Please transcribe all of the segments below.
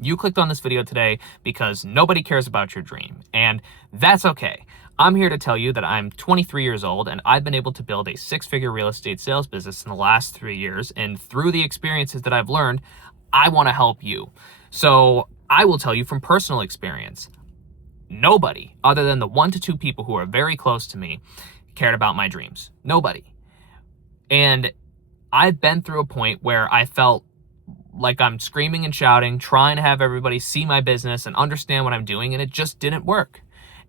You clicked on this video today because nobody cares about your dream, and that's okay. I'm here to tell you that I'm 23 years old and I've been able to build a six-figure real estate sales business in the last 3 years. And through the experiences that I've learned, I want to help you. So I will tell you from personal experience, nobody other than the 1 to 2 people who are very close to me cared about my dreams. Nobody. And I've been through a point where I felt like I'm screaming and shouting, trying to have everybody see my business and understand what I'm doing, and it just didn't work.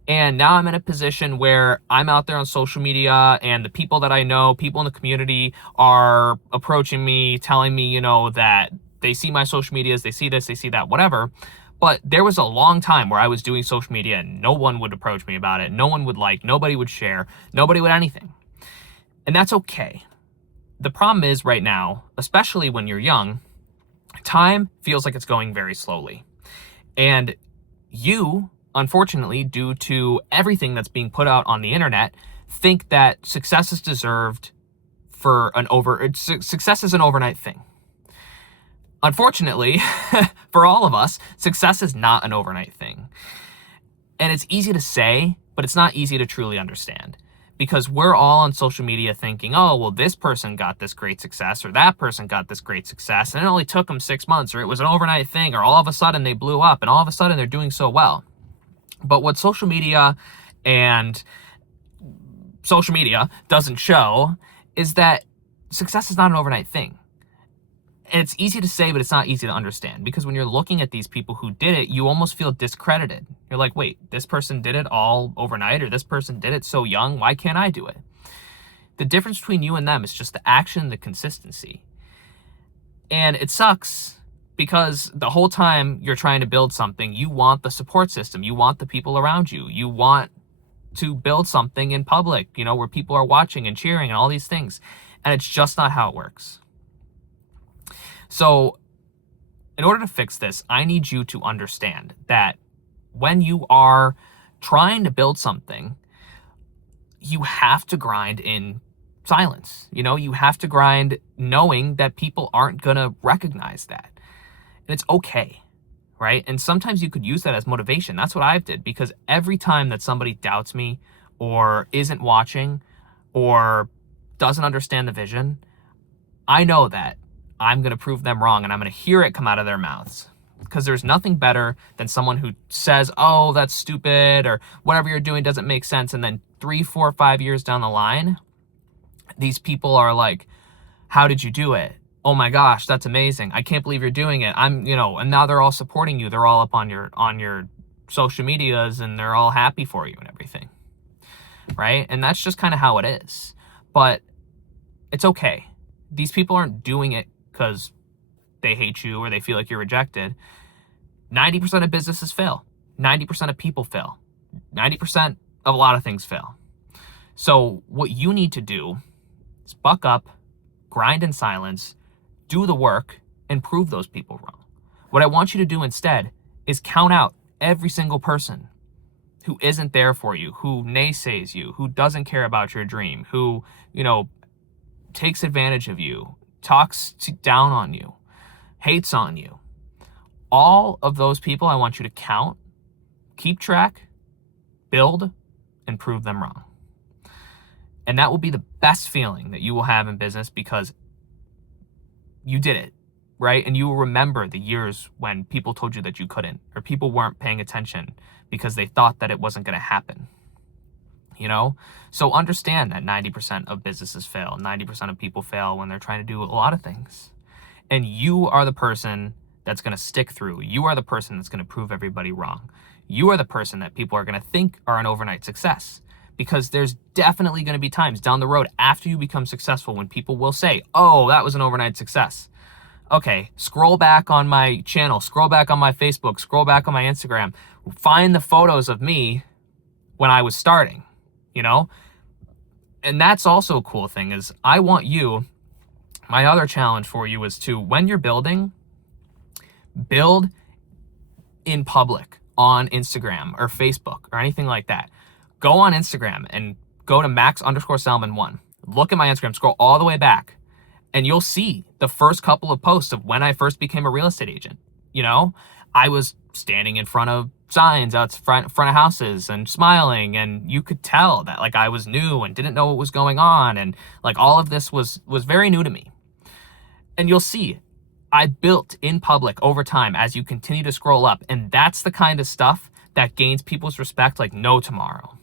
And now I'm in a position where I'm out there on social media and the people that I know, people in the community are approaching me, telling me, that they see my social medias, they see this, they see that, whatever. But there was a long time where I was doing social media and no one would approach me about it. No one would like, nobody would share, nobody would anything. And that's okay. The problem is right now, especially when you're young, time feels like it's going very slowly. And you, unfortunately, due to everything that's being put out on the internet, think that success is deserved success is an overnight thing. Unfortunately, for all of us, success is not an overnight thing. And it's easy to say, but it's not easy to truly understand. Because we're all on social media thinking, oh, well, this person got this great success, or that person got this great success, and it only took them 6 months, or it was an overnight thing, or all of a sudden they blew up, and all of a sudden they're doing so well. But what social media doesn't show is that success is not an overnight thing. And it's easy to say, but it's not easy to understand, because when you're looking at these people who did it, you almost feel discredited. You're like, wait, this person did it all overnight, or this person did it so young. Why can't I do it? The difference between you and them is just the action, the consistency. And it sucks because the whole time you're trying to build something, you want the support system. You want the people around you. You want to build something in public, where people are watching and cheering and all these things. And it's just not how it works. So in order to fix this, I need you to understand that when you are trying to build something, you have to grind in silence. You have to grind knowing that people aren't going to recognize that. And it's okay, right? And sometimes you could use that as motivation. That's what I did, because every time that somebody doubts me or isn't watching or doesn't understand the vision, I know that I'm going to prove them wrong, and I'm going to hear it come out of their mouths. Because there's nothing better than someone who says, oh, that's stupid, or whatever you're doing doesn't make sense. And then 3, 4, 5 years down the line, these people are like, how did you do it? Oh my gosh, that's amazing. I can't believe you're doing it. And now they're all supporting you. They're all up on your social medias, and they're all happy for you and everything. Right? And that's just kind of how it is. But it's okay. These people aren't doing it because they hate you or they feel like you're rejected. 90% of businesses fail. 90% of people fail. 90% of a lot of things fail. So what you need to do is buck up, grind in silence, do the work, and prove those people wrong. What I want you to do instead is count out every single person who isn't there for you, who naysays you, who doesn't care about your dream, who, takes advantage of you, talks down on you, hates on you. All of those people I want you to count, keep track, build, and prove them wrong. And that will be the best feeling that you will have in business, because you did it, right? And you will remember the years when people told you that you couldn't, or people weren't paying attention because they thought that it wasn't going to happen. So understand that 90% of businesses fail. 90% of people fail when they're trying to do a lot of things. And you are the person that's going to stick through. You are the person that's going to prove everybody wrong. You are the person that people are going to think are an overnight success. Because there's definitely going to be times down the road after you become successful when people will say, oh, that was an overnight success. Okay, scroll back on my channel, scroll back on my Facebook, scroll back on my Instagram, find the photos of me when I was starting. And that's also a cool thing is I want you, my other challenge for you is to, when you're building, build in public on Instagram or Facebook or anything like that. Go on Instagram and go to Max_Salmon1. Look at my Instagram, scroll all the way back, and you'll see the first couple of posts of when I first became a real estate agent. I was standing in front of signs out front of houses and smiling, and you could tell that like I was new and didn't know what was going on, and like all of this was very new to me. And you'll see I built in public over time as you continue to scroll up, and that's the kind of stuff that gains people's respect like no tomorrow.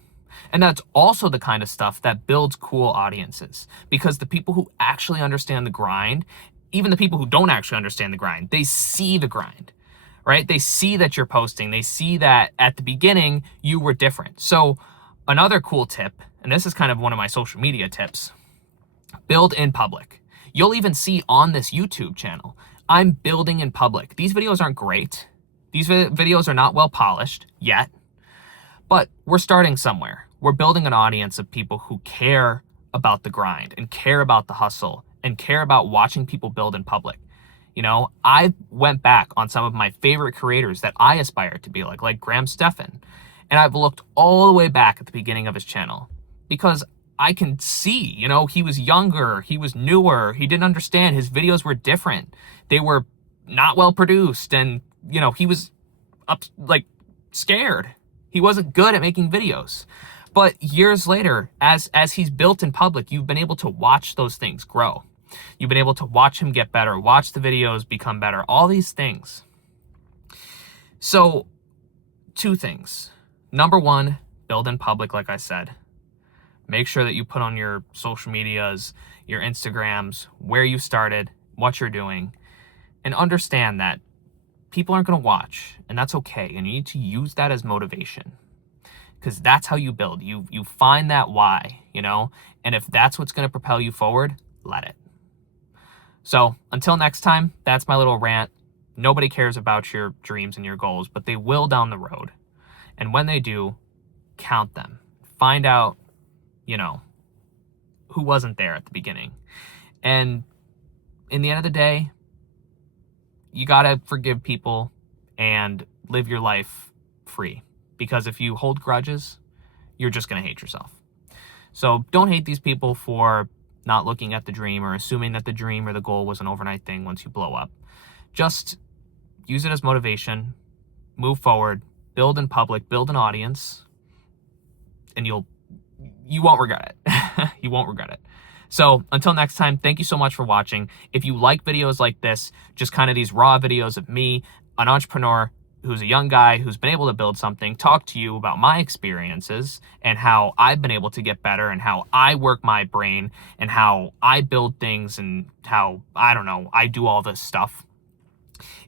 And that's also the kind of stuff that builds cool audiences, because the people who actually understand the grind, even the people who don't actually understand the grind, they see the grind, right? They see that you're posting. They see that at the beginning you were different. So another cool tip, and this is kind of one of my social media tips, build in public. You'll even see on this YouTube channel, I'm building in public. These videos aren't great. These videos are not well polished yet, but we're starting somewhere. We're building an audience of people who care about the grind and care about the hustle and care about watching people build in public. You know, I went back on some of my favorite creators that I aspire to be like Graham Stephan, and I've looked all the way back at the beginning of his channel because I can see, you know, he was younger, he was newer, he didn't understand, his videos were different. They were not well produced, and, you know, he was scared. He wasn't good at making videos. But years later, as he's built in public, you've been able to watch those things grow. You've been able to watch him get better, watch the videos become better, all these things. So, 2 things. Number 1, build in public, like I said. Make sure that you put on your social medias, your Instagrams, where you started, what you're doing, and understand that people aren't going to watch, and that's okay. And you need to use that as motivation, because that's how you build. You find that why, you know, and if that's what's going to propel you forward, let it. So until next time, that's my little rant. Nobody cares about your dreams and your goals, but they will down the road. And when they do, count them. Find out, you know, who wasn't there at the beginning. And in the end of the day, you got to forgive people and live your life free. Because if you hold grudges, you're just going to hate yourself. So don't hate these people for not looking at the dream or assuming that the dream or the goal was an overnight thing once you blow up. Just use it as motivation, move forward, build in public, build an audience, and you won't regret it. You won't regret it. So until next time, thank you so much for watching. If you like videos like this, just kind of these raw videos of me, an entrepreneur who's a young guy who's been able to build something, talk to you about my experiences and how I've been able to get better and how I work my brain and how I build things and how, I don't know, I do all this stuff.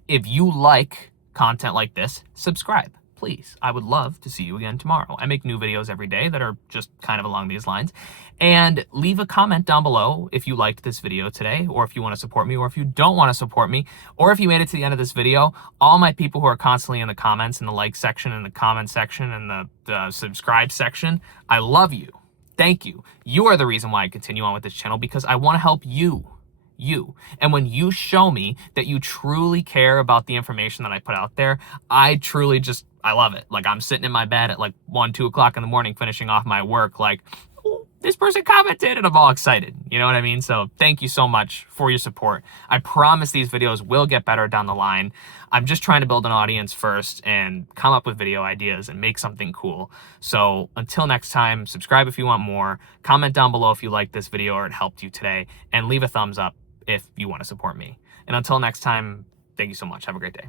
If you like content like this, subscribe. Please, I would love to see you again tomorrow. I make new videos every day that are just kind of along these lines. And leave a comment down below if you liked this video today, or if you want to support me, or if you don't want to support me, or if you made it to the end of this video. All my people who are constantly in the comments, in the like section, in the comment section, and the subscribe section, I love you. Thank you. You are the reason why I continue on with this channel, because I want to help you. And when you show me that you truly care about the information that I put out there, I love it. Like, I'm sitting in my bed at like 1, 2 o'clock in the morning, finishing off my work, like, oh, this person commented, and I'm all excited. You know what I mean? So thank you so much for your support. I promise these videos will get better down the line. I'm just trying to build an audience first and come up with video ideas and make something cool. So until next time, subscribe if you want more, comment down below if you liked this video or it helped you today, and leave a thumbs up if you want to support me. And until next time, thank you so much. Have a great day.